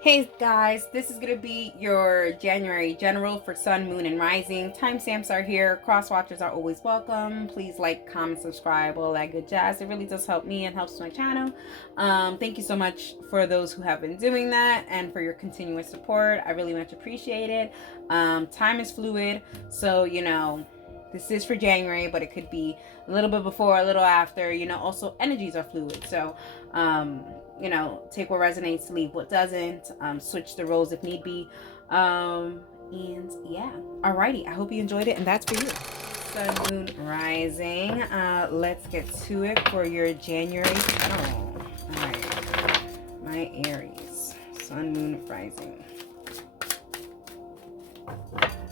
Hey guys, this is going to be your January general for Sun, Moon, and Rising. Timestamps are here. Cross watchers are always welcome. Please like, comment, subscribe, all that good jazz. It really does help me and helps my channel. Thank you so much for those who have been doing that and for your continuous support. I really much appreciate it. Time is fluid, so this is for January, but it could be a little bit before, a little after. Also energies are fluid, so take what resonates, leave what doesn't, switch the roles if need be. And yeah, alrighty, I hope you enjoyed it, and that's for you. Sun, Moon, Rising. Let's get to it for your January general. Alright, my Aries. Sun, Moon, Rising.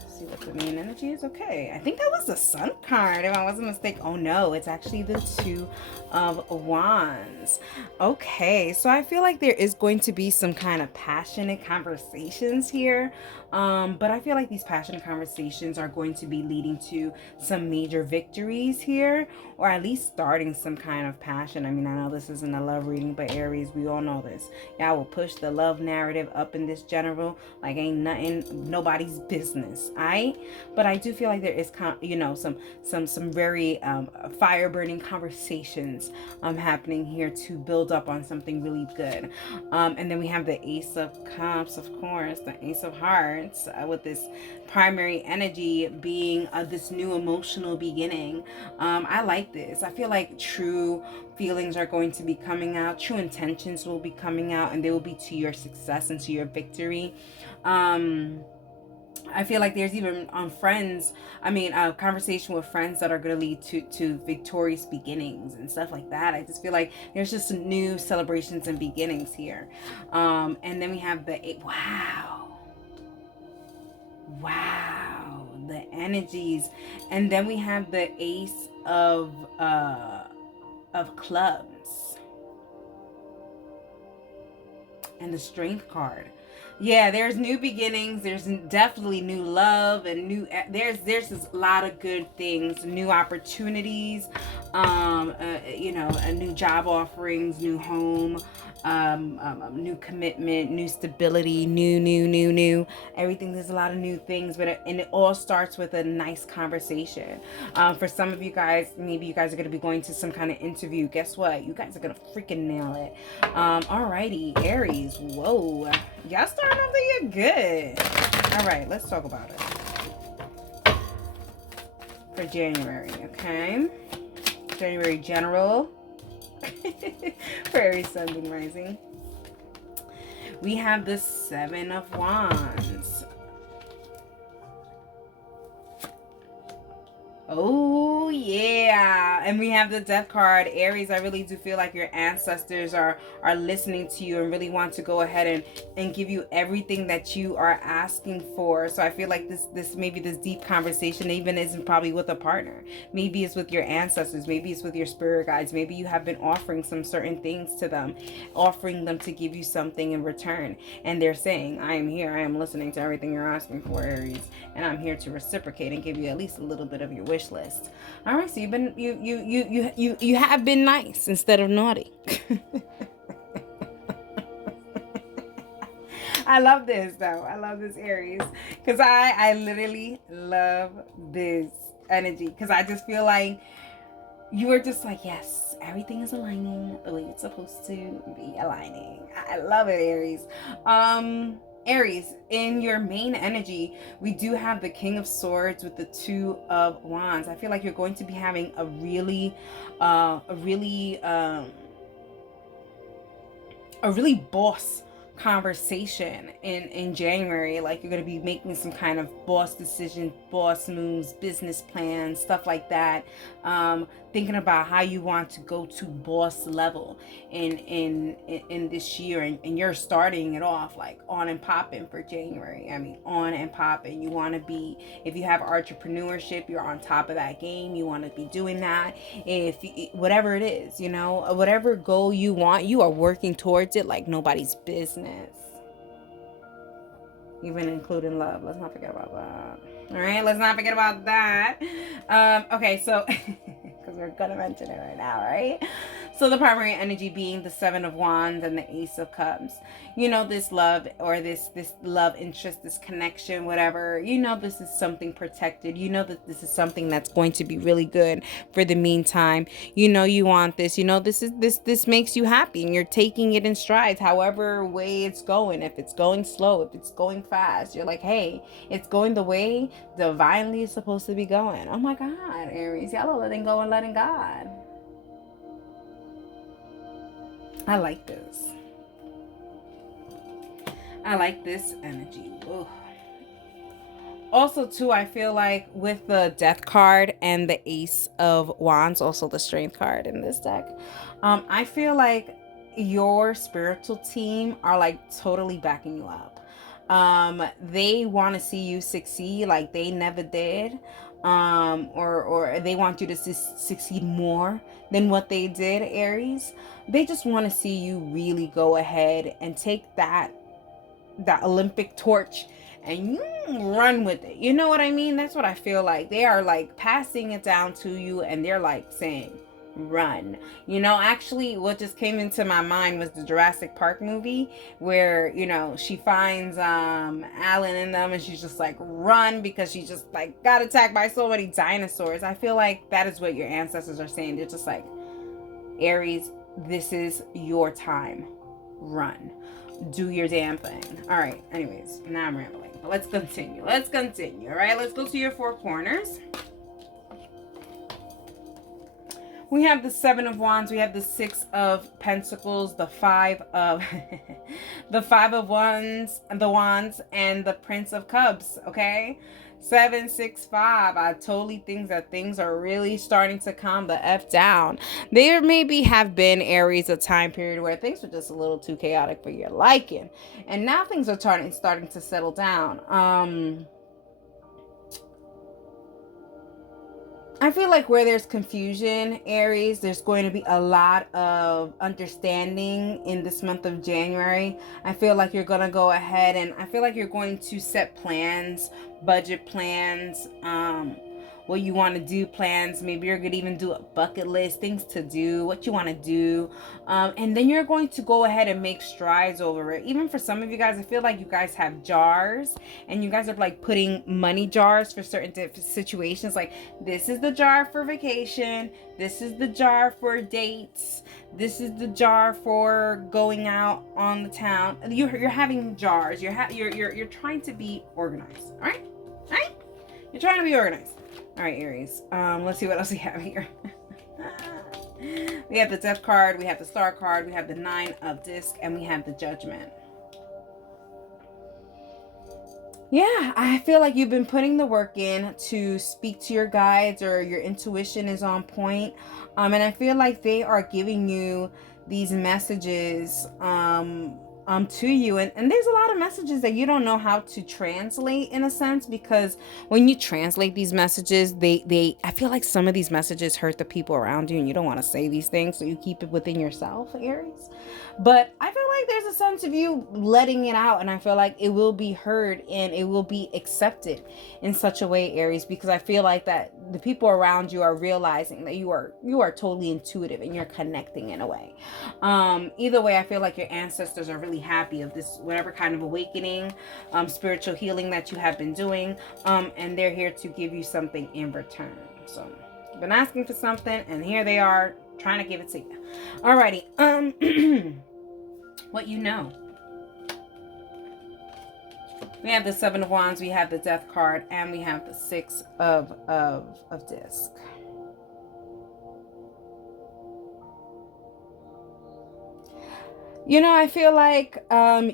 See what the main energy is. Okay, I think that was the Sun card, if I wasn't mistaken. Oh no, it's actually the Two of Wands. Okay, so I feel like there is going to be some kind of passionate conversations here, but I feel like these passionate conversations are going to be leading to some major victories here, or at least starting some kind of passion. I mean, I know this isn't a love reading, but Aries, we all know this. Y'all will push the love narrative up in this general like ain't nothing, nobody's business. But I do feel like there is some very fire burning conversations happening here to build up on something really good. And then we have the Ace of Cups, of course, the Ace of Hearts, with this primary energy being this new emotional beginning. I like this. I feel like true feelings are going to be coming out, true intentions will be coming out, and they will be to your success and to your victory. I feel like there's even a conversation with friends that are going to lead to victorious beginnings and stuff like that. I just feel like there's just some new celebrations and beginnings here. And then we have wow, the energies. And then we have the Ace of Clubs and the Strength card. Yeah, there's new beginnings, there's definitely new love, and there's just a lot of good things, new opportunities, a new job offerings, new home, new commitment, new stability, new everything. There's a lot of new things, and it all starts with a nice conversation. For some of you guys, maybe you guys are going to be going to some kind of interview. Guess what, you guys are going to freaking nail it. Alrighty, Aries. Whoa, y'all starting off the year good. All right, let's talk about it for January. Okay, January general. For Aries, Sun, Moon, Rising. We have the Seven of Wands. Oh yeah, and we have the Death card. Aries, I really do feel like your ancestors are listening to you and really want to go ahead and give you everything that you are asking for. So I feel like this maybe this deep conversation even isn't probably with a partner. Maybe it's with your ancestors, maybe it's with your spirit guides, maybe you have been offering some certain things to them, offering them to give you something in return, and they're saying, I am here, I am listening to everything you're asking for, Aries, and I'm here to reciprocate and give you at least a little bit of your wish list. All right, so you have been nice instead of naughty. I love this though. I love this, Aries, because I literally love this energy, because I just feel like you are just like, yes, everything is aligning the way it's supposed to be aligning. I love it, Aries. Aries, in your main energy, we do have the King of Swords with the Two of Wands. I feel like you're going to be having a really boss conversation in January. Like, you're going to be making some kind of boss decision, boss moves, business plans, stuff like that. Thinking about how you want to go to boss level in this year, and you're starting it off like on and popping for January. I mean, on and popping. You want to be, if you have entrepreneurship, you're on top of that game. You want to be doing that. If whatever it is, whatever goal you want, you are working towards it like nobody's business, even including love. Let's not forget about that. All right, let's not forget about that. Okay, so because we're gonna mention it right now, right? So the primary energy being the Seven of Wands and the Ace of Cups. You know, this love, or this love interest, this connection, whatever. You know, this is something protected. You know that this is something that's going to be really good for the meantime. You know you want this. You know this makes you happy, and you're taking it in strides, however way it's going. If it's going slow, if it's going fast, you're like, hey, it's going the way divinely is supposed to be going. Oh my God, Aries, y'all are letting go and letting God. I like this. I like this energy. Ooh. Also, too, I feel like with the Death card and the Ace of Wands, also the Strength card in this deck, I feel like your spiritual team are like totally backing you up. They want to see you succeed like they never did. Or they want you to succeed more than what they did, Aries. They just want to see you really go ahead and take that Olympic torch and you run with it. You know what I mean? That's what I feel like. They are like passing it down to you, and they're like saying, run. You know, actually what just came into my mind was the Jurassic Park movie where, you know, she finds Alan in them, and she's just like, run, because she just like got attacked by so many dinosaurs. I feel like that is what your ancestors are saying. They're just like, Aries, this is your time. Run. Do your damn thing. All right. Anyways, now I'm rambling. But let's continue. All right. Let's go to your four corners. We have the Seven of Wands. We have the Six of Pentacles. The Five of the Five of Wands, and the Prince of Cups. Okay. 7, 6, 5. I totally think that things are really starting to calm the F down. There maybe have been, Aries, a time period where things were just a little too chaotic for your liking. And now things are starting to settle down. I feel like where there's confusion, Aries, there's going to be a lot of understanding in this month of January. I feel like you're going to go ahead, and I feel like you're going to set plans, budget plans, what you want to do plans. Maybe you're going to even do a bucket list, things to do, what you want to do. And then you're going to go ahead and make strides over it. Even for some of you guys, I feel like you guys have jars, and you guys are like putting money jars for certain situations. Like, this is the jar for vacation. This is the jar for dates. This is the jar for going out on the town. You're having jars. You're trying to be organized. All right? All right? You're trying to be organized. All right, Aries. Let's see what else we have here. We have the Death card, we have the Star card, we have the Nine of Discs, and we have the Judgment. Yeah, I feel like you've been putting the work in to speak to your guides, or your intuition is on point. And I feel like they are giving you these messages to you, and there's a lot of messages that you don't know how to translate, in a sense, because when you translate these messages, I feel like some of these messages hurt the people around you, and you don't want to say these things, so you keep it within yourself, Aries. But I feel like there's a sense of you letting it out, and I feel like it will be heard and it will be accepted in such a way, Aries, because I feel like that the people around you are realizing that you are totally intuitive, and you're connecting in a way. Either way, I feel like your ancestors are really happy of this, whatever kind of awakening, spiritual healing that you have been doing, and they're here to give you something in return. So you've been asking for something, and here they are trying to give it to you. Alrighty. What you know. We have the Seven of Wands, we have the Death card, and we have the Six of Discs. You know, I feel like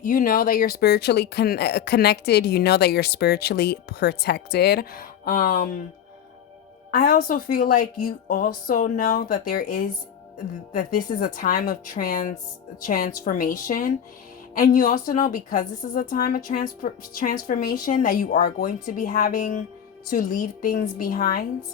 you know that you're spiritually connected. You know that you're spiritually protected. I also feel like you also know that this is a time of transformation. And you also know, because this is a time of transformation, that you are going to be having to leave things behind.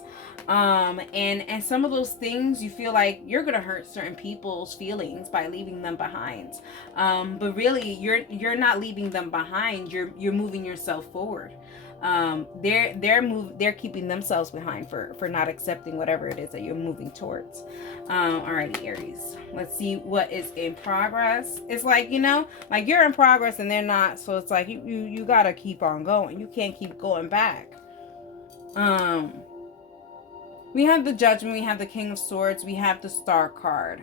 And some of those things, you feel like you're gonna hurt certain people's feelings by leaving them behind. But really, you're not leaving them behind. You're moving yourself forward. They're keeping themselves behind for not accepting whatever it is that you're moving towards. Alrighty, Aries, let's see what is in progress. It's like, like you're in progress and they're not, so it's like you gotta keep on going. You can't keep going back. We have the Judgment, we have the King of Swords, we have the Star card.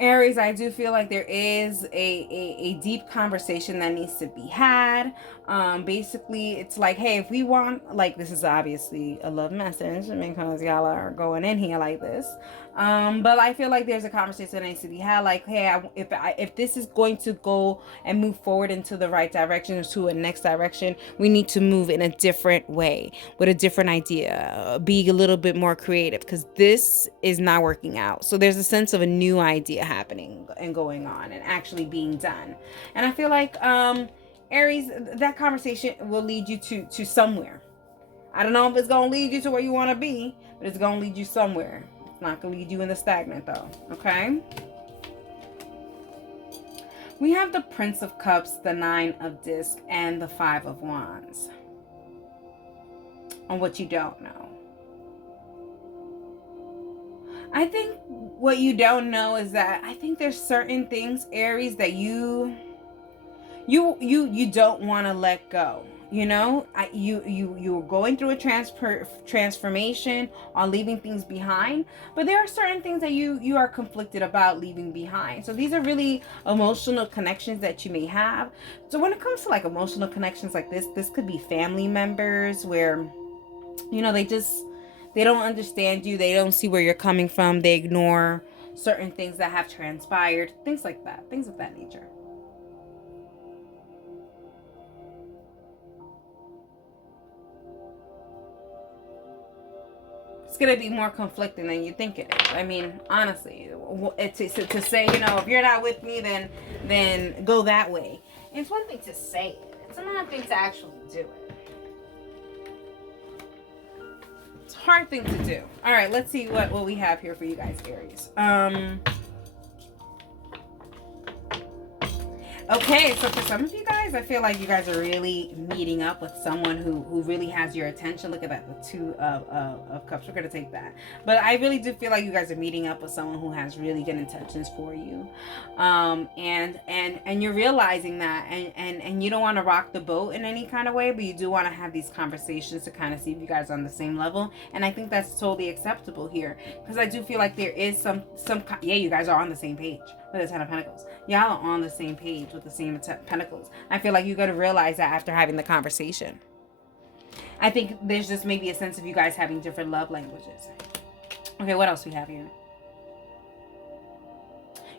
Aries, I do feel like there is a deep conversation that needs to be had. Basically, it's like, hey, if we want, like, this is obviously a love message because y'all are going in here like this. But I feel like there's a conversation that needs to be had. Like, hey, if this is going to go and move forward into the right direction or to a next direction, we need to move in a different way with a different idea. Be a little bit more creative because this is not working out. So there's a sense of a new idea happening and going on and actually being done. And I feel like Aries, that conversation will lead you to somewhere. I don't know if it's going to lead you to where you want to be, but it's going to lead you somewhere. It's not going to lead you in the stagnant though. Okay? We have the Prince of Cups, the Nine of Discs, and the Five of Wands. On what you don't know. I think what you don't know is that I think there's certain things, Aries, that you don't want to let go. You're going through a transformation on leaving things behind, but there are certain things that you are conflicted about leaving behind. So these are really emotional connections that you may have. So when it comes to like emotional connections like this could be family members where they don't understand you, they don't see where you're coming from, they ignore certain things that have transpired, things like that, things of that nature. It's going to be more conflicting than you think it is. I mean, honestly, to say, if you're not with me, then go that way. And it's one thing to say it. It's another thing to actually do it. It's a hard thing to do. All right, let's see what we have here for you guys, Aries. Okay, so for some of you guys, I feel like you guys are really meeting up with someone who really has your attention. Look at that, the Two of Cups. We're going to take that. But I really do feel like you guys are meeting up with someone who has really good intentions for you. And you're realizing that. And you don't want to rock the boat in any kind of way, but you do want to have these conversations to kind of see if you guys are on the same level. And I think that's totally acceptable here. Because I do feel like there is yeah, you guys are on the same page with the Ten of Pentacles. Y'all are on the same page with the same Pentacles. I feel like you got to realize that after having the conversation. I think there's just maybe a sense of you guys having different love languages. Okay, what else we have here?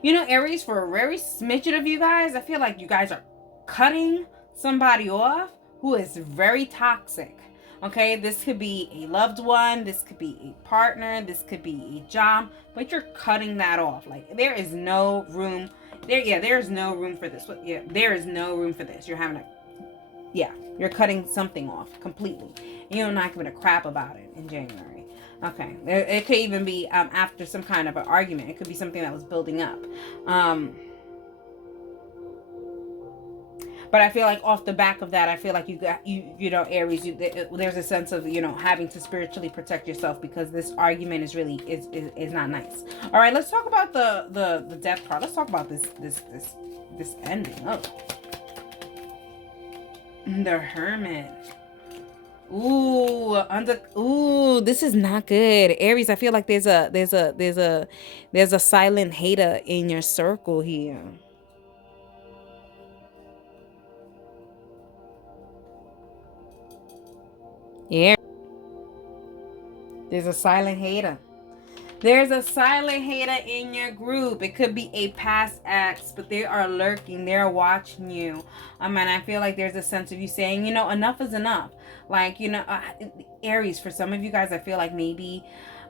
Aries, for a very smidget of you guys, I feel like you guys are cutting somebody off who is very toxic. Okay, this could be a loved one, this could be a partner, this could be a job, but you're cutting that off. Like, there is no room there. Yeah, there's no room for this. Yeah, there is no room for this. You're cutting something off completely. You're not giving a crap about it in January. Okay, it could even be after some kind of an argument. It could be something that was building up. But I feel like off the back of that, I feel like Aries, there's a sense of, having to spiritually protect yourself because this argument is really is not nice. All right, let's talk about the Death card. Let's talk about this ending. Oh, the Hermit. Ooh, this is not good, Aries. I feel like there's a silent hater in your circle here. Yeah. There's a silent hater. There's a silent hater in your group. It could be a past ex, but they are lurking. They're watching you. And I feel like there's a sense of you saying, enough is enough. Like, Aries, for some of you guys, I feel like maybe,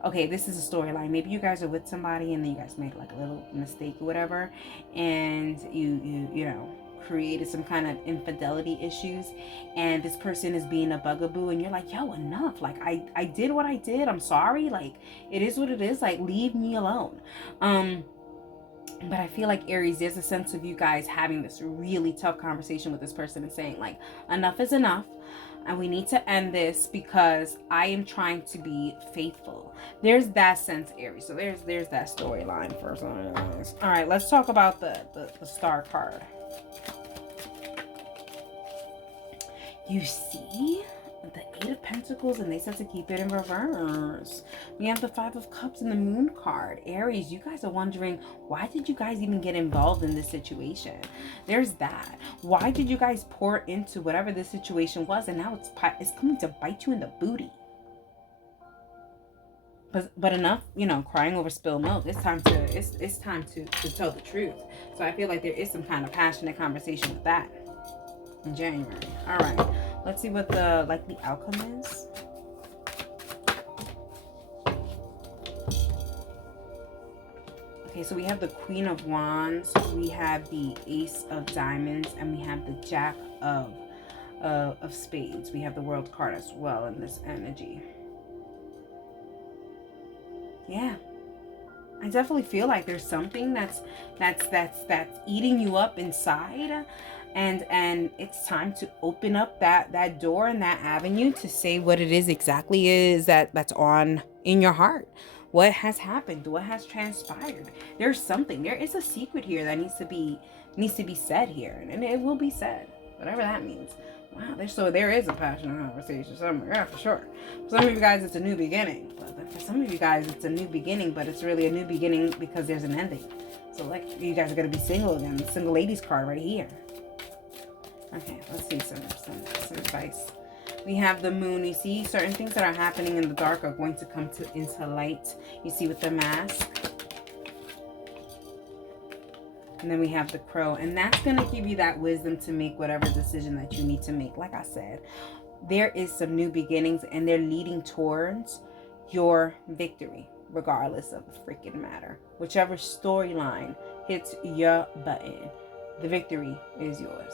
okay, this is a storyline. Maybe you guys are with somebody and then you guys made like a little mistake or whatever. And you created some kind of infidelity issues, and this person is being a bugaboo, and you're like, yo, enough. Like, I did what I did. I'm sorry. Like, it is what it is. Like, leave me alone. But I feel like, Aries, there's a sense of you guys having this really tough conversation with this person and saying, like, enough is enough. And we need to end this because I am trying to be faithful. There's that sense, Aries. So there's that storyline for some of you. All right, let's talk about the star card. You see the Eight of Pentacles, and they said to keep it in reverse. We have the Five of Cups and the Moon card. Aries, you guys are wondering, why did you guys even get involved in this situation? There's that. Why did you guys pour into whatever this situation was, and now it's coming to bite you in the booty? But enough, crying over spilled milk. It's time to tell the truth. So I feel like there is some kind of passionate conversation with that in January. All right, let's see what the likely outcome is. Okay, so we have the Queen of Wands, we have the Ace of Diamonds, and we have the Jack of Spades. We have the World card as well in this energy. Yeah, I definitely feel like there's something that's eating you up inside. And it's time to open up that door and that avenue to say what it is exactly is that's on in your heart. What has happened? What has transpired? There's something. There is a secret here that needs to be said here, and it will be said, whatever that means. Wow, there is a passionate conversation somewhere, yeah, for sure. For some of you guys, it's a new beginning. But for some of you guys, it's a new beginning, but it's really a new beginning because there's an ending. So like, you guys are gonna be single again. The single ladies card right here. Okay, let's see some advice. We have the Moon. You see, certain things that are happening in the dark are going to come into light. You see with the mask. And then we have the Crow. And that's going to give you that wisdom to make whatever decision that you need to make. Like I said, there is some new beginnings and they're leading towards your victory, regardless of the freaking matter. Whichever storyline hits your button, the victory is yours.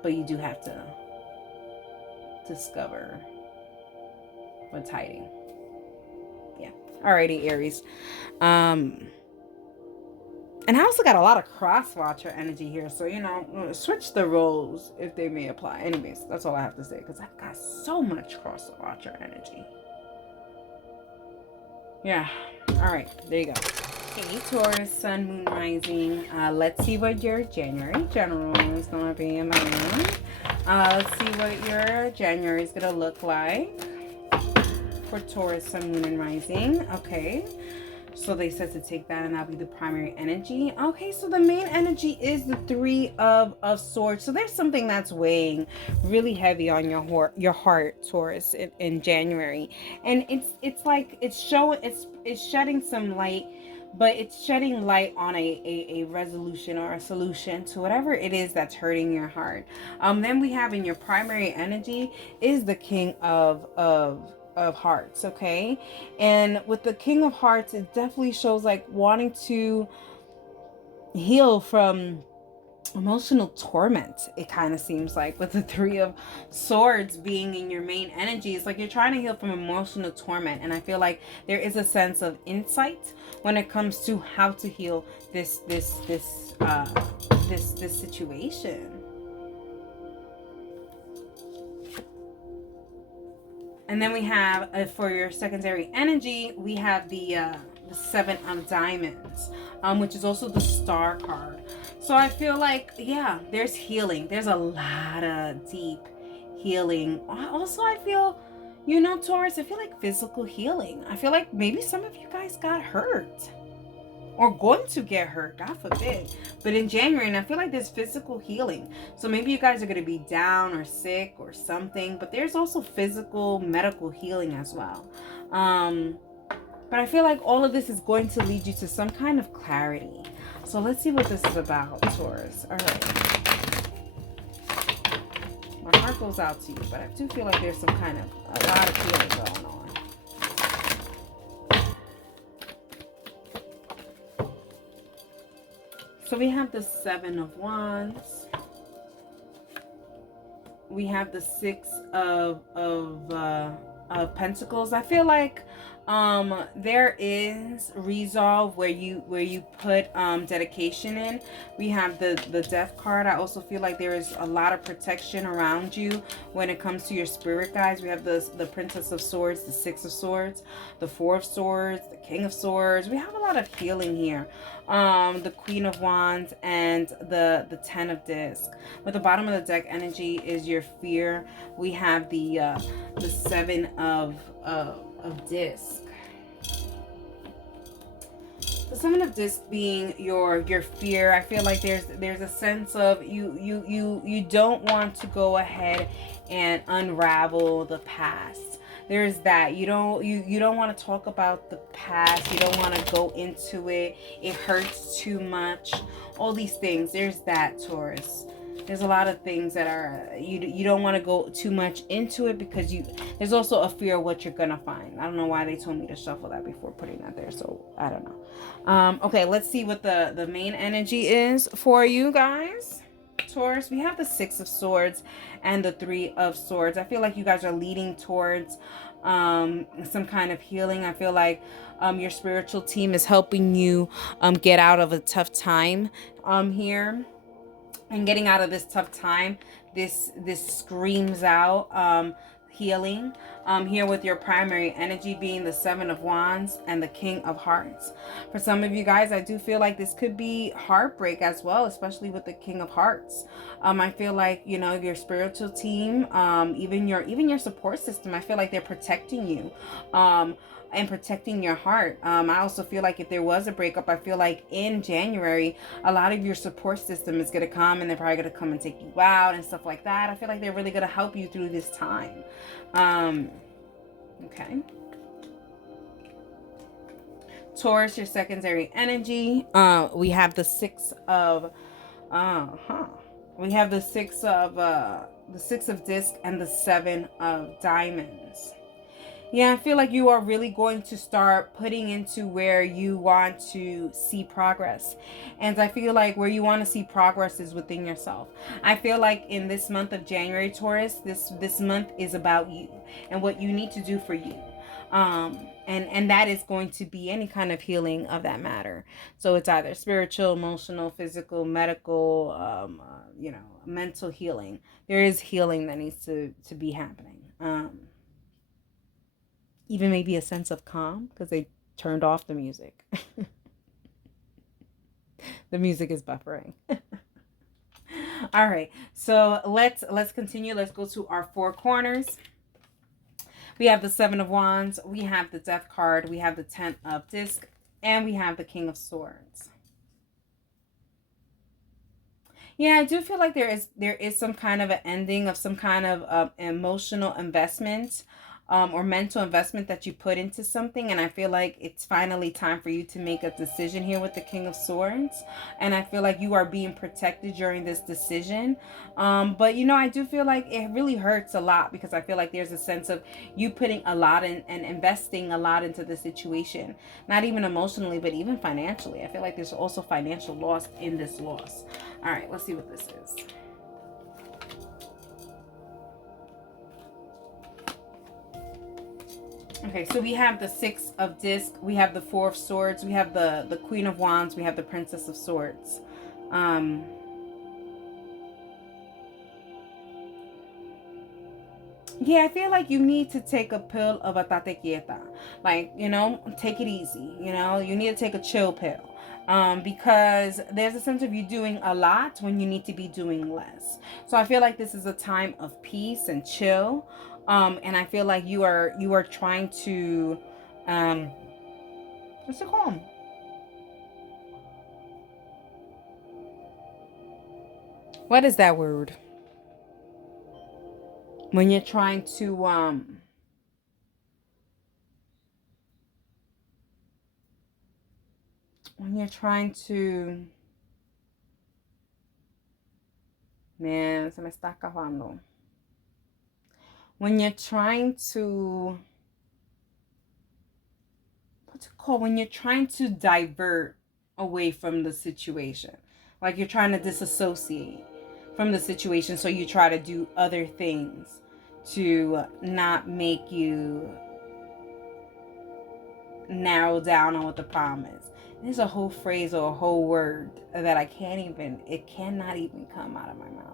But you do have to discover what's hiding. Yeah. Alrighty, Aries. And I also got a lot of cross-watcher energy here. So, switch the roles if they may apply. Anyways, that's all I have to say. Because I've got so much cross-watcher energy. Yeah. Alright, there you go. Hey, Taurus, Sun, Moon, Rising. Let's see what your January general is going to be in the moon. Let's see what your January is going to look like for Taurus, Sun, Moon, and Rising. Okay. So they said to take that and that'll be the primary energy. Okay, so the main energy is the Three of Swords. So there's something that's weighing really heavy on your heart, Taurus, in January. And it's like it's shedding some light, but it's shedding light on a resolution or a solution to whatever it is that's hurting your heart. Then we have in your primary energy is the King of Hearts. Okay, and with the King of Hearts, it definitely shows like wanting to heal from emotional torment. It kind of seems like with the Three of Swords being in your main energy, it's like you're trying to heal from emotional torment, and I feel like there is a sense of insight when it comes to how to heal this situation. And then we have, for your secondary energy, we have the Seven of Diamonds, which is also the Star card. So I feel like, yeah, there's healing. There's a lot of deep healing. Also, I feel, Taurus, I feel like physical healing. I feel like maybe some of you guys got hurt. Or going to get hurt, God forbid. But in January, and I feel like there's physical healing. So maybe you guys are going to be down or sick or something. But there's also physical, medical healing as well. But I feel like all of this is going to lead you to some kind of clarity. So let's see what this is about, Taurus. All right. My heart goes out to you, but I do feel like there's a lot of healing going on. So we have the Seven of Wands. We have the Six of Pentacles. I feel like There is resolve where you put dedication in. We have the death card. I also feel like there is a lot of protection around you when it comes to your spirit guides. We have the Princess of Swords, the Six of Swords, the Four of Swords, the King of Swords. We have a lot of healing here. The Queen of Wands and the Ten of Disc. But the bottom of the deck energy is your fear. We have the Seven of Disc. The Seven of Disc being your fear. I feel like there's a sense of you don't want to go ahead and unravel the past. There's that. You don't want to talk about the past. You don't want to go into it. It hurts too much. All these things. There's that, Taurus. There's a lot of things that are you don't want to go too much into it because there's also a fear of what you're gonna find. I don't know why they told me to shuffle that before putting that there, so I don't know. Okay, let's see what the main energy is for you guys. Taurus, we have the Six of Swords and the Three of Swords. I feel like you guys are leading towards some kind of healing. I feel like your spiritual team is helping you get out of a tough time here. And getting out of this tough time, this screams out healing. Here with your primary energy being the Seven of Wands and the King of Hearts. For some of you guys, I do feel like this could be heartbreak as well, especially with the King of Hearts. I feel like, you know, your spiritual team, even your support system, I feel like they're protecting you. And protecting your heart. I also feel like if there was a breakup, I feel like in January, a lot of your support system is going to come and they're probably going to come and take you out and stuff like that. I feel like they're really going to help you through this time. Okay. Taurus, your secondary energy. We have the Six of we have the Six of Disc and the Seven of Diamonds. Yeah, I feel like you are really going to start putting into where you want to see progress. And I feel like where you want to see progress is within yourself. I feel like in this month of January, Taurus, this month is about you and what you need to do for you. And that is going to be any kind of healing of that matter. So it's either spiritual, emotional, physical, medical, mental healing. There is healing that needs to be happening. Even maybe a sense of calm because they turned off the music. The music is buffering. All right, so let's continue. Let's go to our four corners. We have the Seven of Wands, we have the Death card, we have the Ten of Disc, and we have the King of Swords. Yeah, I do feel like there is some kind of an ending of some kind of emotional investment or mental investment that you put into something. And I feel like it's finally time for you to make a decision here with the King of Swords. And I feel like you are being protected during this decision. But, you know, I do feel like it really hurts a lot because I feel like there's a sense of you putting a lot in and investing a lot into the situation. Not even emotionally, but even financially. I feel like there's also financial loss in this loss. All right, let's see what this is. Okay, so we have the Six of Disc, we have the Four of Swords, we have the Queen of Wands, we have the Princess of Swords. Yeah, I feel like you need to take a pill of atate quieta. Like, you know, take it easy. You know, you need to take a chill pill. Because there's a sense of you doing a lot when you need to be doing less. So I feel like this is a time of peace and chill. And I feel like you are trying to what's it called? What is that word? When you're trying to when you're trying to man, se me está acabando. When you're trying to what's it called? When you're trying to divert away from the situation. Like you're trying to disassociate from the situation, so you try to do other things to not make you narrow down on what the problem is. There's a whole phrase or a whole word that it cannot even come out of my mouth.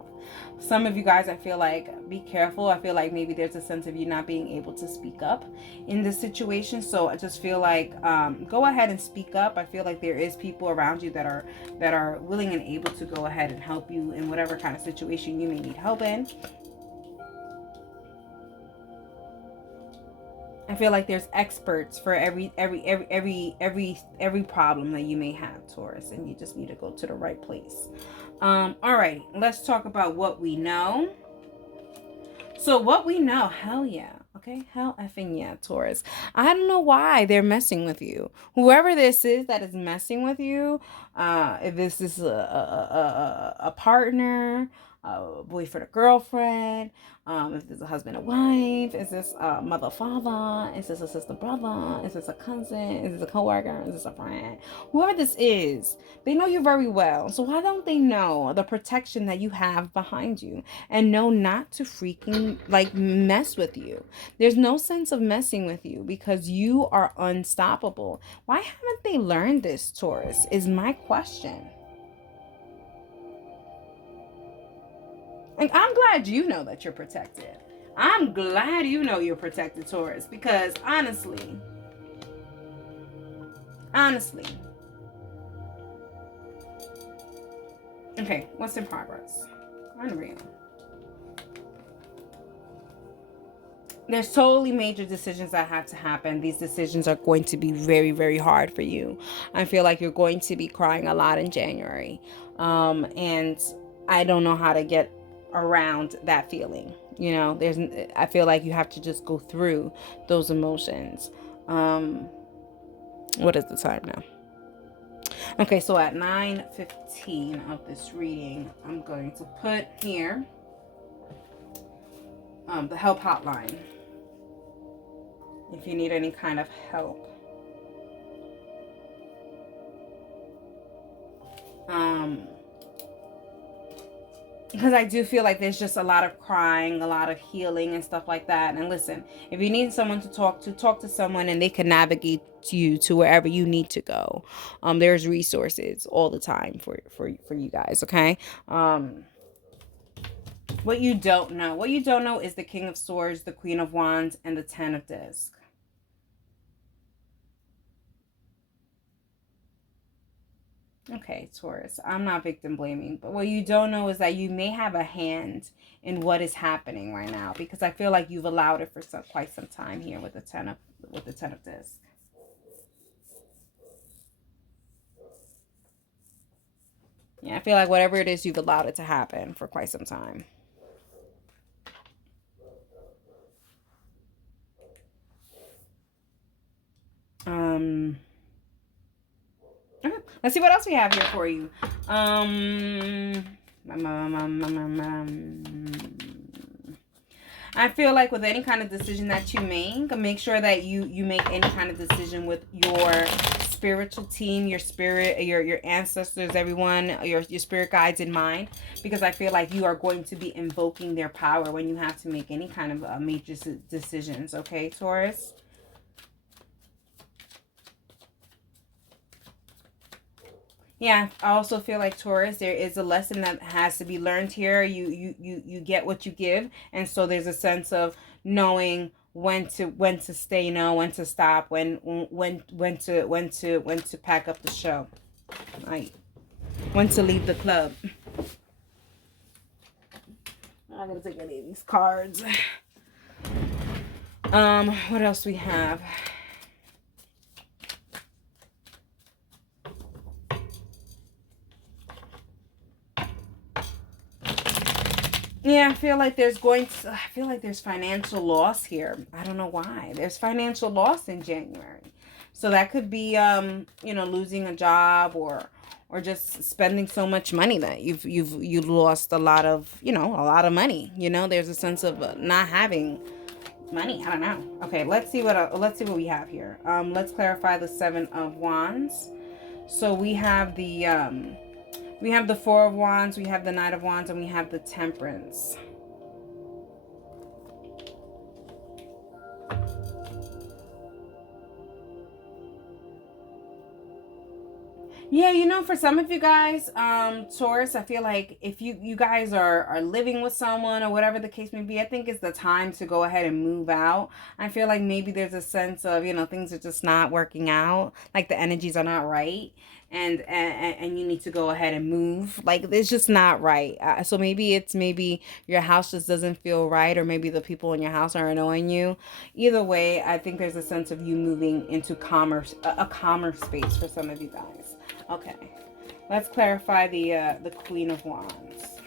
Some of you guys, I feel like, be careful. I feel like maybe there's a sense of you not being able to speak up in this situation. So I just feel like go ahead and speak up. I feel like there is people around you that are willing and able to go ahead and help you in whatever kind of situation you may need help in. I feel like there's experts for every problem that you may have, Taurus, and you just need to go to the right place. All right, let's talk about what we know. So what we know, hell yeah. Okay, hell effing yeah, Taurus. I don't know why they're messing with you. Whoever this is that is messing with you, if this is a partner, a boyfriend or girlfriend, if this is a husband or wife, is this a mother father, is this a sister brother, is this a cousin, is this a coworker, is this a friend? Whoever this is, they know you very well. So why don't they know the protection that you have behind you and know not to freaking like mess with you? There's no sense of messing with you because you are unstoppable. Why haven't they learned this, Taurus, is my question. Like, I'm glad you know that you're protected. I'm glad you know you're protected, Taurus, because honestly, okay, what's in progress? Unreal. There's totally major decisions that have to happen. These decisions are going to be very, very hard for you. I feel like you're going to be crying a lot in January. And I don't know how to get around that feeling. You know, I feel like you have to just go through those emotions. What is the time now? Okay, so at 9:15 of this reading, I'm going to put here the help hotline. If you need any kind of help. Because I do feel like there's just a lot of crying, a lot of healing and stuff like that. And listen, if you need someone to talk to someone and they can navigate you to wherever you need to go. There's resources all the time for you guys, okay? What you don't know is the King of Swords, the Queen of Wands, and the Ten of Discs. Okay, Taurus, I'm not victim blaming, but what you don't know is that you may have a hand in what is happening right now, because I feel like you've allowed it for quite some time here with the Ten of Discs. Yeah, I feel like whatever it is, you've allowed it to happen for quite some time. Okay, let's see what else we have here for you. I feel like with any kind of decision that you make sure that you make any kind of decision with your spiritual team, your spirit, your ancestors, everyone, your spirit guides in mind, because I feel like you are going to be invoking their power when you have to make any kind of major decisions. Okay, Taurus? Yeah, I also feel like, Taurus, there is a lesson that has to be learned here. You get what you give, and so there's a sense of knowing when to stay, when to stop, when to pack up the show, like when to leave the club. I'm not gonna take any of these cards. What else we have? Yeah, I feel like there's financial loss here. I don't know why. There's financial loss in January. So that could be losing a job or just spending so much money that you've lost a lot of money. There's a sense of not having money. I don't know. Okay, let's see what we have here. Let's clarify the Seven of Wands. So we have the Four of Wands, we have the Knight of Wands, and we have the Temperance. Yeah, for some of you guys, Taurus, I feel like if you guys are living with someone or whatever the case may be, I think it's the time to go ahead and move out. I feel like maybe there's a sense of, things are just not working out, like the energies are not right, and you need to go ahead and move. Like it's just not right. So maybe your house just doesn't feel right, or maybe the people in your house are annoying you. Either way, I think there's a sense of you moving into commerce, a calmer space for some of you guys. Okay, let's clarify the Queen of Wands.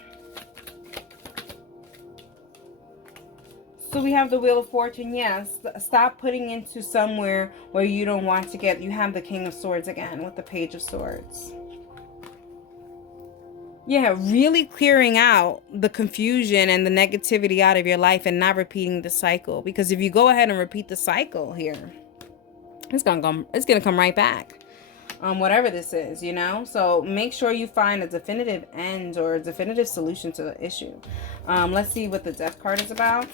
So we have the Wheel of Fortune. Yes, stop putting into somewhere where you don't want to get. You have the King of Swords again with the Page of Swords. Yeah, really clearing out the confusion and the negativity out of your life and not repeating the cycle. Because if you go ahead and repeat the cycle here, it's gonna come right back. Whatever this is, so make sure you find a definitive end or a definitive solution to the issue. Let's see what the Death card is about.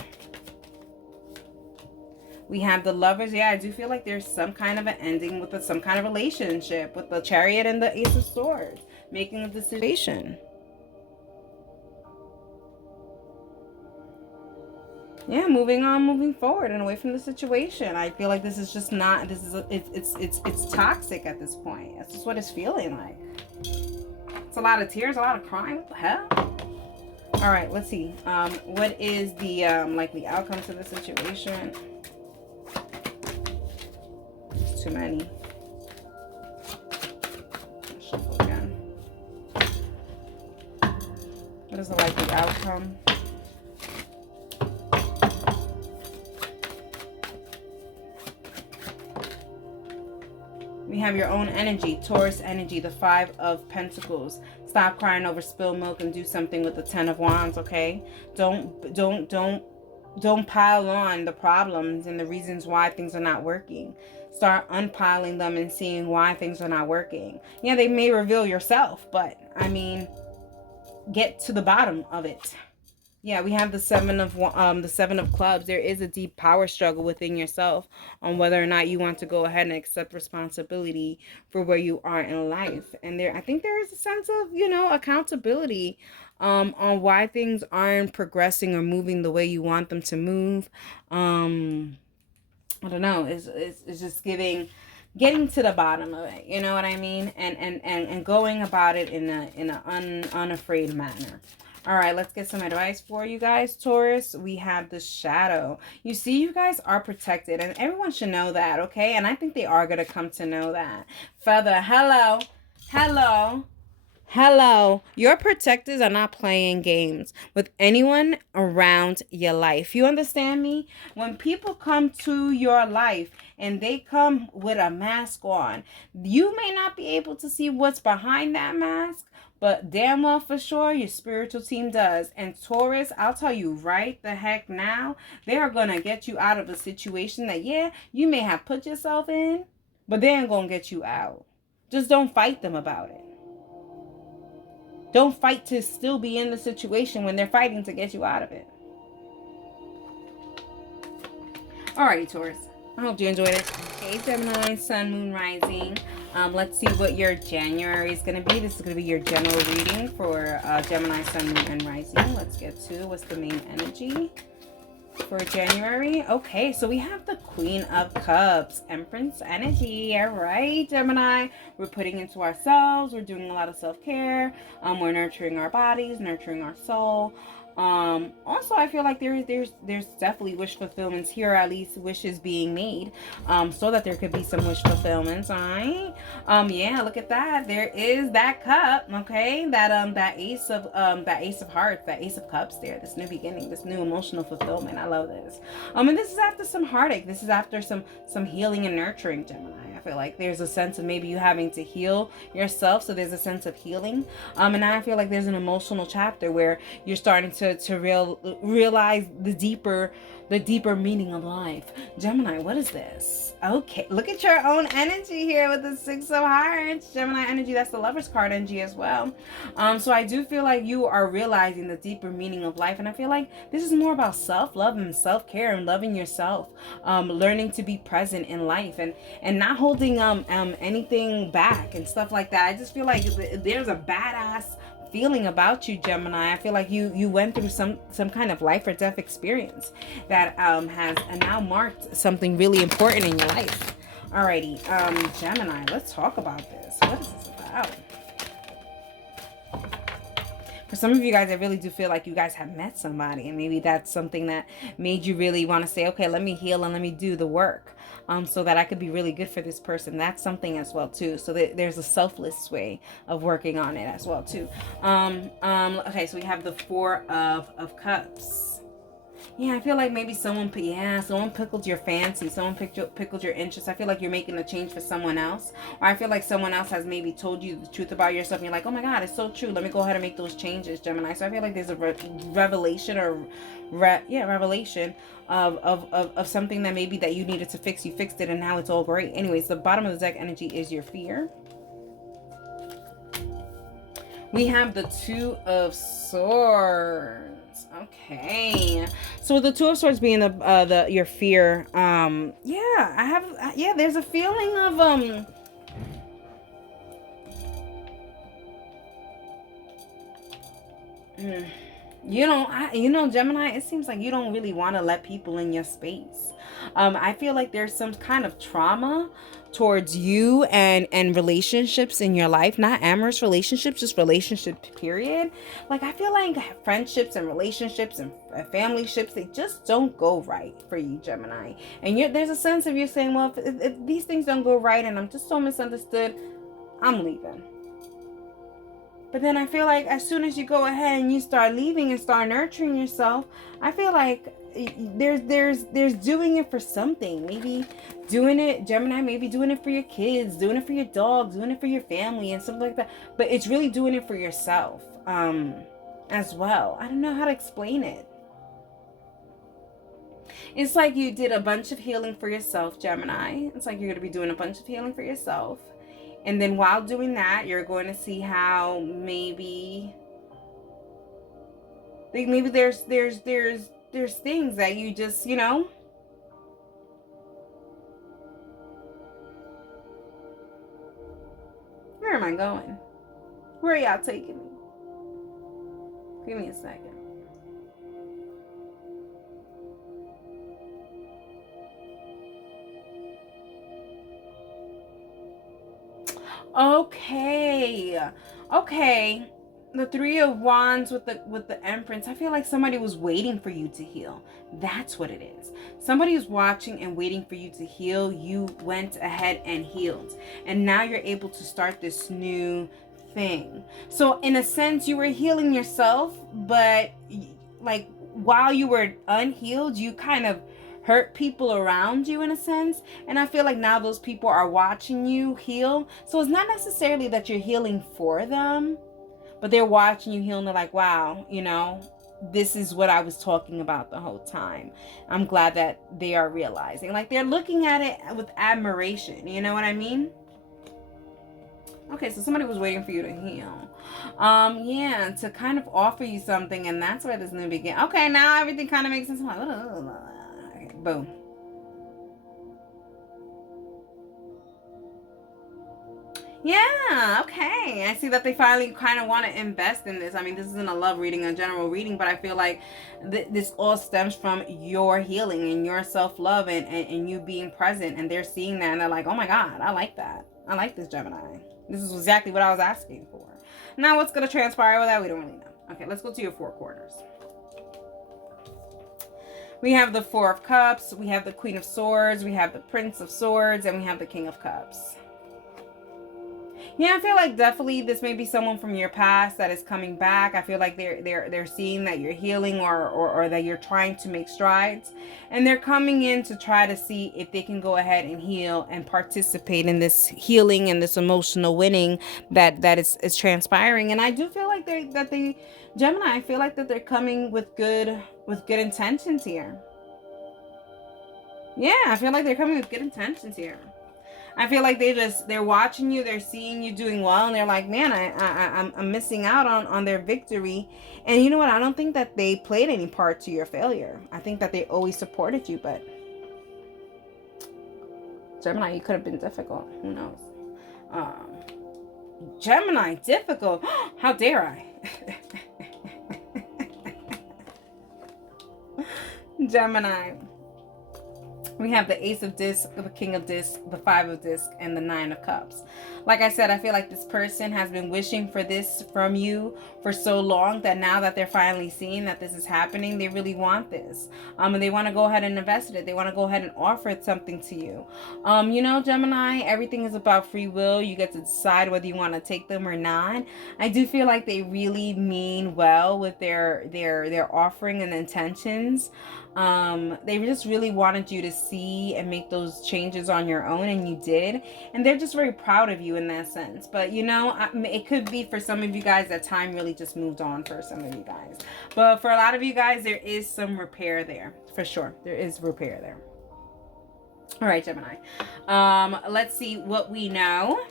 We have the Lovers. Yeah, I do feel like there's some kind of an ending with some kind of relationship with the Chariot and the Ace of Swords, making a decision. Yeah, moving on, moving forward and away from the situation. I feel like this is just not, it's toxic at this point. That's just what it's feeling like. It's a lot of tears, a lot of crying. What the hell? All right, let's see. What is the likely outcome to the situation? It's too many. Shuffle again. What is the likely outcome? We have your own energy, Taurus energy, the 5 of Pentacles. Stop crying over spilled milk and do something with the 10 of Wands, okay? Don't pile on the problems and the reasons why things are not working. Start unpiling them and seeing why things are not working. Yeah, they may reveal yourself, but I mean, get to the bottom of it. Yeah, we have the 7 of Clubs. There is a deep power struggle within yourself on whether or not you want to go ahead and accept responsibility for where you are in life. And I think there is a sense of, accountability on why things aren't progressing or moving the way you want them to move. I don't know. It's just getting to the bottom of it. You know what I mean? And going about it in an unafraid manner. All right, let's get some advice for you guys, Taurus. We have the Shadow. You see, you guys are protected, and everyone should know that, okay? And I think they are going to come to know that. Feather, hello. Hello. Hello. Your protectors are not playing games with anyone around your life. You understand me? When people come to your life and they come with a mask on, you may not be able to see what's behind that mask, but damn well for sure your spiritual team does. And Taurus, I'll tell you right the heck now, they are going to get you out of a situation that, yeah, you may have put yourself in, but they ain't going to get you out. Just don't fight them about it. Don't fight to still be in the situation when they're fighting to get you out of it. Alrighty, Taurus. I hope you enjoyed it. Okay, Gemini, Sun, Moon, Rising. Let's see what your January is going to be. This is going to be your general reading for Gemini, Sun, Moon, and Rising. Let's get to what's the main energy for January. Okay, so we have the Queen of Cups, Empress energy. All right, Gemini, we're putting into ourselves. We're doing a lot of self-care. We're nurturing our bodies, nurturing our soul. Also, I feel like there's definitely wish fulfillments here, or at least wishes being made, so that there could be some wish fulfillments. All right. Yeah, look at that. There is that cup. Okay, that ace of hearts, that ace of cups. There, this new beginning, this new emotional fulfillment. I love this. And this is after some heartache. This is after some healing and nurturing, Gemini. I feel like there's a sense of maybe you having to heal yourself, so there's a sense of healing. And I feel like there's an emotional chapter where you're starting to realize the deeper meaning of life. Gemini, what is this? Okay, look at your own energy here with the 6 of Hearts. Gemini energy, that's the Lover's card energy as well. So I do feel like you are realizing the deeper meaning of life, and I feel like this is more about self-love and self-care and loving yourself, learning to be present in life and not holding holding anything back and stuff like that. I just feel like there's a badass feeling about you, Gemini. I feel like you went through some kind of life or death experience that has now marked something really important in your life. Alrighty, Gemini, let's talk about this. What is this about? For some of you guys, I really do feel like you guys have met somebody, and maybe that's something that made you really want to say, okay, let me heal and let me do the work, so that I could be really good for this person. That's something as well too. So there's a selfless way of working on it as well too. Okay, so we have the Four of Cups. Yeah, I feel like maybe someone pickled your fancy, someone pickled your interest. I feel like you're making a change for someone else, or I feel like someone else has maybe told you the truth about yourself, and you're like, oh my God, it's so true. Let me go ahead and make those changes, Gemini. So I feel like there's a revelation or revelation of something that maybe that you needed to fix. You fixed it, and now it's all great. Anyways, the bottom of the deck energy is your fear. We have the Two of Swords. Okay, so the Two of Swords being the your fear. There's a feeling of Gemini, it seems like you don't really want to let people in your space. I feel like there's some kind of trauma towards you and relationships in your life, not amorous relationships, just relationships period. Like I feel like friendships and relationships and family ships, they just don't go right for you, Gemini. And there's a sense of you saying, well, if these things don't go right and I'm just so misunderstood, I'm leaving. But then I feel like as soon as you go ahead and you start leaving and start nurturing yourself, I feel like there's doing it for something. Maybe doing it, Gemini, maybe doing it for your kids, doing it for your dog, doing it for your family and something like that. But it's really doing it for yourself as well. I don't know how to explain it. It's like you did a bunch of healing for yourself, Gemini. It's like you're going to be doing a bunch of healing for yourself. And then while doing that, you're going to see how maybe there's things that you just, where am I going? Where are y'all taking me? Give me a second. Okay. The Three of Wands with the Empress. I feel like somebody was waiting for you to heal. That's what it is. Somebody is watching and waiting for you to heal. You went ahead and healed, and now you're able to start this new thing. So in a sense, you were healing yourself, but like while you were unhealed, you kind of hurt people around you in a sense. And I feel like now those people are watching you heal. So it's not necessarily that you're healing for them, but they're watching you heal and they're like, wow, this is what I was talking about the whole time. I'm glad that they are realizing. Like they're looking at it with admiration. You know what I mean? Okay, so somebody was waiting for you to heal. To kind of offer you something, and that's where this new begin. Okay, now everything kind of makes sense. Okay, boom. Yeah, okay. I see that they finally kind of want to invest in this. I mean, this isn't a love reading, a general reading, but I feel like this all stems from your healing and your self-love and you being present. And they're seeing that and they're like, oh my God, I like that. I like this, Gemini. This is exactly what I was asking for. Now, what's going to transpire with that? We don't really know. Okay, let's go to your Four Quarters. We have the Four of Cups. We have the Queen of Swords. We have the Prince of Swords. And we have the King of Cups. Yeah, I feel like definitely this may be someone from your past that is coming back. I feel like they're seeing that you're healing or that you're trying to make strides. And they're coming in to try to see if they can go ahead and heal and participate in this healing and this emotional winning that is transpiring. And I do feel like Gemini, I feel like that they're coming with good intentions here. Yeah, I feel like they're coming with good intentions here. I feel like they're watching you, they're seeing you doing well, and they're like, man, I'm missing out on their victory. And you know what? I don't think that they played any part to your failure. I think that they always supported you, but Gemini, you could have been difficult. Who knows? Gemini, difficult. How dare I? Gemini. We have the Ace of Discs, the King of Discs, the Five of Discs, and the Nine of Cups. Like I said, I feel like this person has been wishing for this from you for so long that now that they're finally seeing that this is happening, they really want this. And they want to go ahead and invest in it. They want to go ahead and offer something to you. You know, Gemini, everything is about free will. You get to decide whether you want to take them or not. I do feel like they really mean well with their offering and intentions. They just really wanted you to see and make those changes on your own, and you did, and they're just very proud of you in that sense. But you know, it could be for some of you guys that time really just moved on for some of you guys, but for a lot of you guys there is some repair there for sure. There is repair there. All right, Gemini, let's see what we know.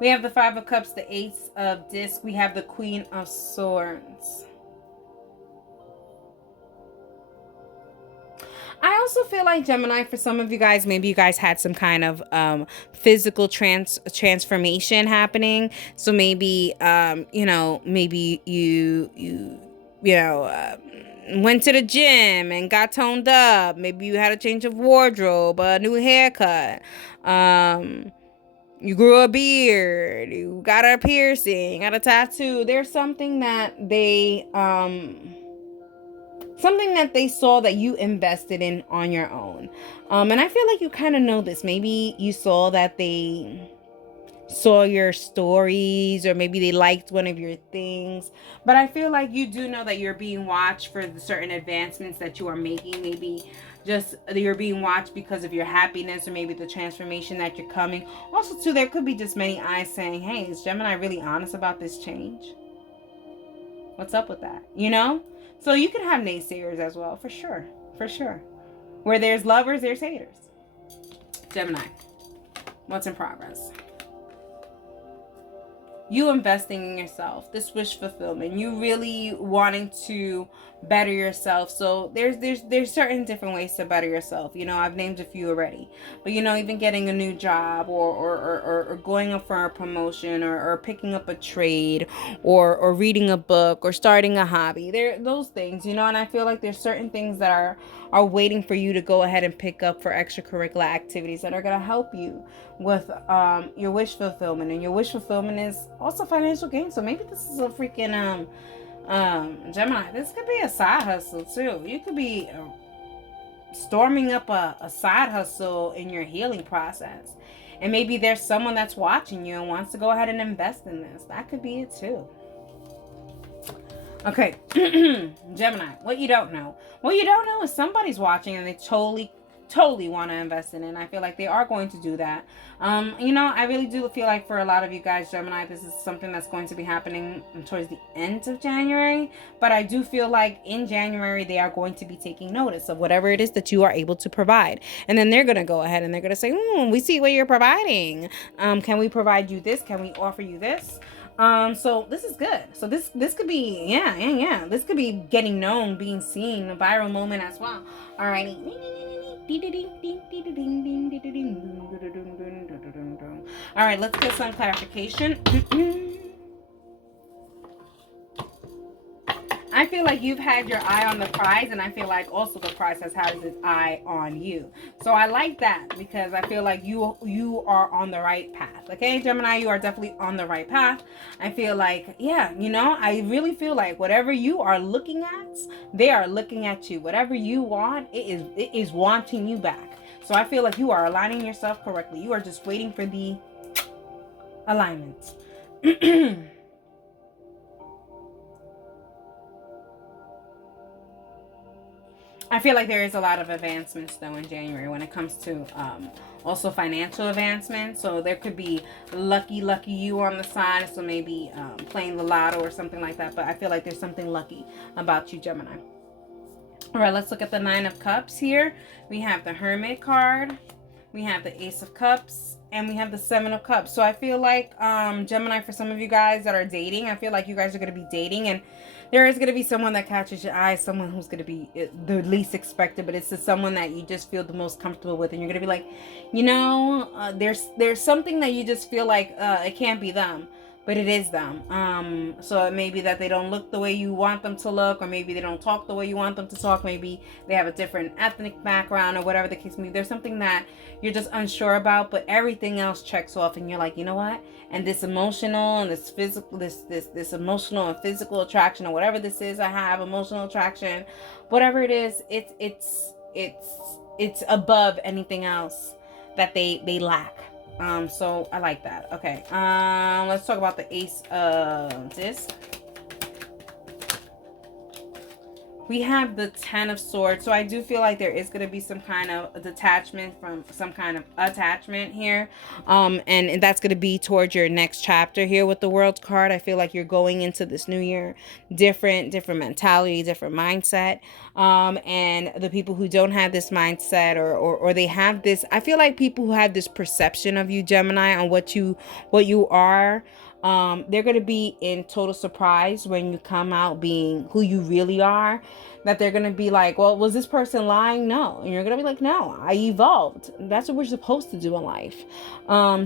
We have the Five of Cups, the Ace of Discs, we have the Queen of Swords. I also feel like, Gemini, for some of you guys, maybe you guys had some kind of physical transformation happening. So maybe, you know, maybe you went to the gym and got toned up. Maybe you had a change of wardrobe, a new haircut. You grew a beard. You got a piercing, got a tattoo. There's something that they saw that you invested in on your own. And I feel like you kind of know this. Maybe you saw that they saw your stories, or maybe they liked one of your things. But I feel like you do know that you're being watched for the certain advancements that you are making. Maybe just you're being watched because of your happiness, or maybe the transformation that you're coming. Also, too, there could be just many eyes saying, hey, is Gemini really honest about this change? What's up with that? You know? So you can have naysayers as well, for sure. For sure. Where there's lovers, there's haters. Gemini, what's in progress? You investing in yourself, this wish fulfillment, you really wanting to better yourself. So there's certain different ways to better yourself. You know, I've named a few already, but you know, even getting a new job, or going up for a promotion, or picking up a trade, or reading a book, or starting a hobby. There, those things, you know. And I feel like there's certain things that are waiting for you to go ahead and pick up for extracurricular activities that are going to help you with your wish fulfillment. And your wish fulfillment is also financial gain. So maybe this is a freaking Gemini, this could be a side hustle too. You could be storming up a side hustle in your healing process, and maybe there's someone that's watching you and wants to go ahead and invest in this. That could be it too. Okay. Gemini, what you don't know is somebody's watching and they totally want to invest in it. And I feel like they are going to do that. You know, I really do feel like for a lot of you guys, Gemini, this is something that's going to be happening towards the end of January. But I do feel like in January, they are going to be taking notice of whatever it is that you are able to provide. And then they're going to go ahead and they're going to say, we see what you're providing. Can we provide you this? Can we offer you this? So this is good. So this could be, yeah. This could be getting known, being seen, a viral moment as well. Alrighty. All right, let's get some clarification. I feel like you've had your eye on the prize, and I feel like also the prize has had its eye on you. So I like that, because I feel like you are on the right path. Okay, Gemini, you are definitely on the right path. I feel like, yeah, you know, I really feel like whatever you are looking at, they are looking at you. Whatever you want, it is wanting you back. So I feel like you are aligning yourself correctly. You are just waiting for the alignment. I feel like there is a lot of advancements though in January when it comes to also financial advancements. So there could be lucky you on the side. So maybe playing the lotto or something like that. But I feel like there's something lucky about you, Gemini. All right, let's look at the Nine of Cups here. We have the Hermit card. We have the Ace of Cups. and we have the Seven of Cups. So I feel like Gemini, for some of you guys that are dating, I feel like you guys are going to be dating, and there is going to be someone that catches your eye, someone who's going to be the least expected, but it's just someone that you just feel the most comfortable with, and you're going to be like, you know, there's something that you just feel like it can't be them, but it is them. So it may be that they don't look the way you want them to look, or maybe they don't talk the way you want them to talk. Maybe they have a different ethnic background, or whatever the case may be. There's something that you're just unsure about, but everything else checks off, and you're like, you know what? And this emotional and this physical, this emotional and physical attraction, or whatever this is, I have emotional attraction, whatever it is, it's above anything else that they lack. So I like that. Okay. Let's talk about the Ace of Disc. We have the Ten of Swords. So I do feel like there is going to be some kind of detachment from some kind of attachment here. And that's going to be towards your next chapter here with the World card. I feel like you're going into this new year different mentality, different mindset. And the people who don't have this mindset, or they have this, I feel like people who have this perception of you, Gemini, on what you are, they're going to be in total surprise when you come out being who you really are. That they're going to be like, well, was this person lying? No. And you're going to be like, no, I evolved. That's what we're supposed to do in life.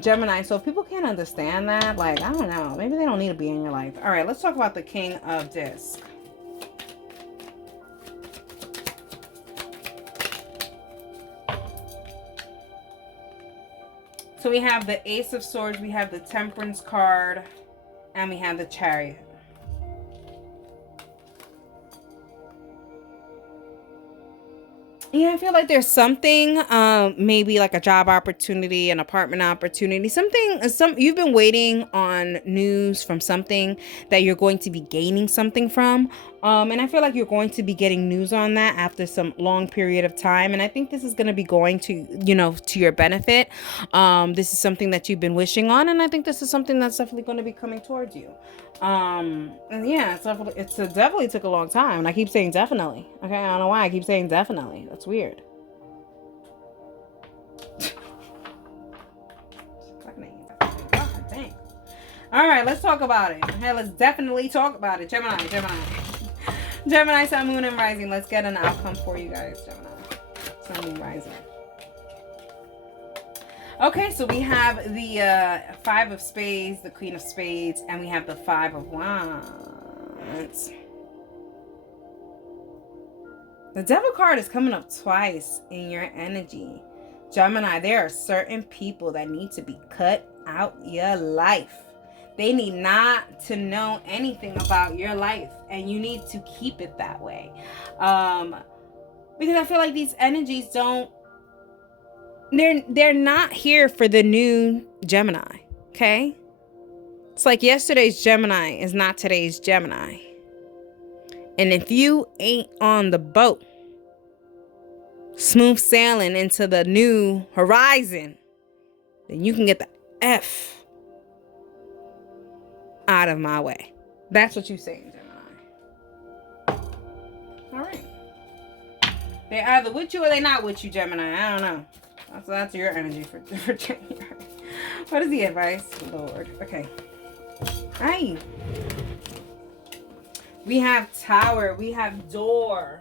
Gemini. So if people can't understand that, like, I don't know, maybe they don't need to be in your life. All right, let's talk about the King of Disc. So we have the Ace of Swords, we have the Temperance card, and we have the Chariot. Yeah, I feel like there's something, maybe like a job opportunity, an apartment opportunity, you've been waiting on news from something that you're going to be gaining something from. And I feel like you're going to be getting news on that after some long period of time. And I think this is going to be going to, to your benefit. This is something that you've been wishing on. And I think this is something that's definitely going to be coming towards you. And yeah, it definitely took a long time. And I keep saying definitely. Okay, I don't know why I keep saying definitely. That's weird. God, dang. All right, let's talk about it. Okay, let's definitely talk about it. Gemini, Sun, Moon, and Rising. Let's get an outcome for you guys, Gemini. Sun, Moon, Rising. Okay, so we have the Five of Spades, the Queen of Spades, and we have the Five of Wands. The Devil card is coming up twice in your energy. Gemini, there are certain people that need to be cut out your life. They need not to know anything about your life, and you need to keep it that way. Because I feel like these energies they're not here for the new Gemini, okay? It's like yesterday's Gemini is not today's Gemini. And if you ain't on the boat, smooth sailing into the new horizon, then you can get the F out of my way. That's what you're saying, Gemini. All right. They're either with you or they're not with you, Gemini. I don't know. That's your energy for January. What is the advice? Lord. Okay. Hi. We have Tower. We have Door.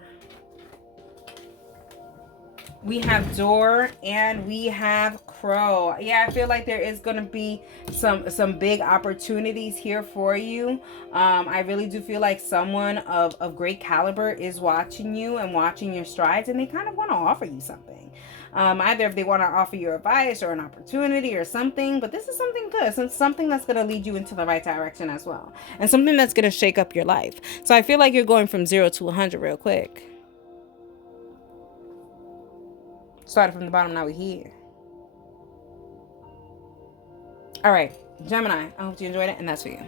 We have Door, and we have Crow. Yeah, I feel like there is going to be some big opportunities here for you. I really do feel like someone of great caliber is watching you and watching your strides, and they kind of want to offer you something. Either if they want to offer you advice or an opportunity or something, but this is something good. Something that's going to lead you into the right direction as well. And something that's going to shake up your life. So I feel like you're going from 0 to 100 real quick. Started from the bottom, now we're here. All right, Gemini, I hope you enjoyed it, and that's for you.